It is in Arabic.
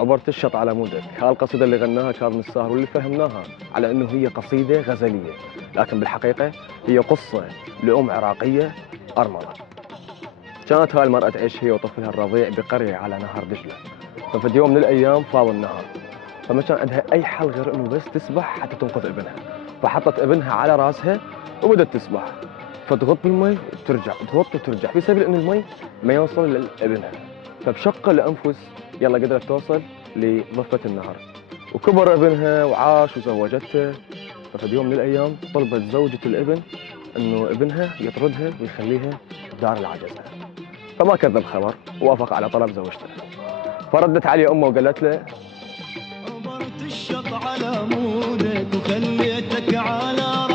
عبرت الشط على مودك. هالقصيدة اللي غناها كاظم الساهر واللي فهمناها على انه هي قصيدة غزلية، لكن بالحقيقة هي قصة لأم عراقية أرملة. كانت هاي المرأة تعيش هي وطفلها الرضيع بقرية على نهر دجلة. ففي يوم من الأيام فاض النهر، فما كان عندها أي حل غير انه بس تسبح حتى تنقذ ابنها. فحطت ابنها على راسها وبدت تسبح، فتغط بالمي وترجع، تغط وترجع، في سبيل ان المي ما يوصل لابنها. فبشق الانفس يلا قدرت توصل لضفة النهر، وكبر ابنها وعاش وزوجته. ففي يوم من الايام طلبت زوجة الابن انه ابنها يطردها ويخليها بدار العجزة. فما كذب خبر ووافق على طلب زوجته. فردت عليه امه وقالت له: عبرت الشط على مودك وخليتك على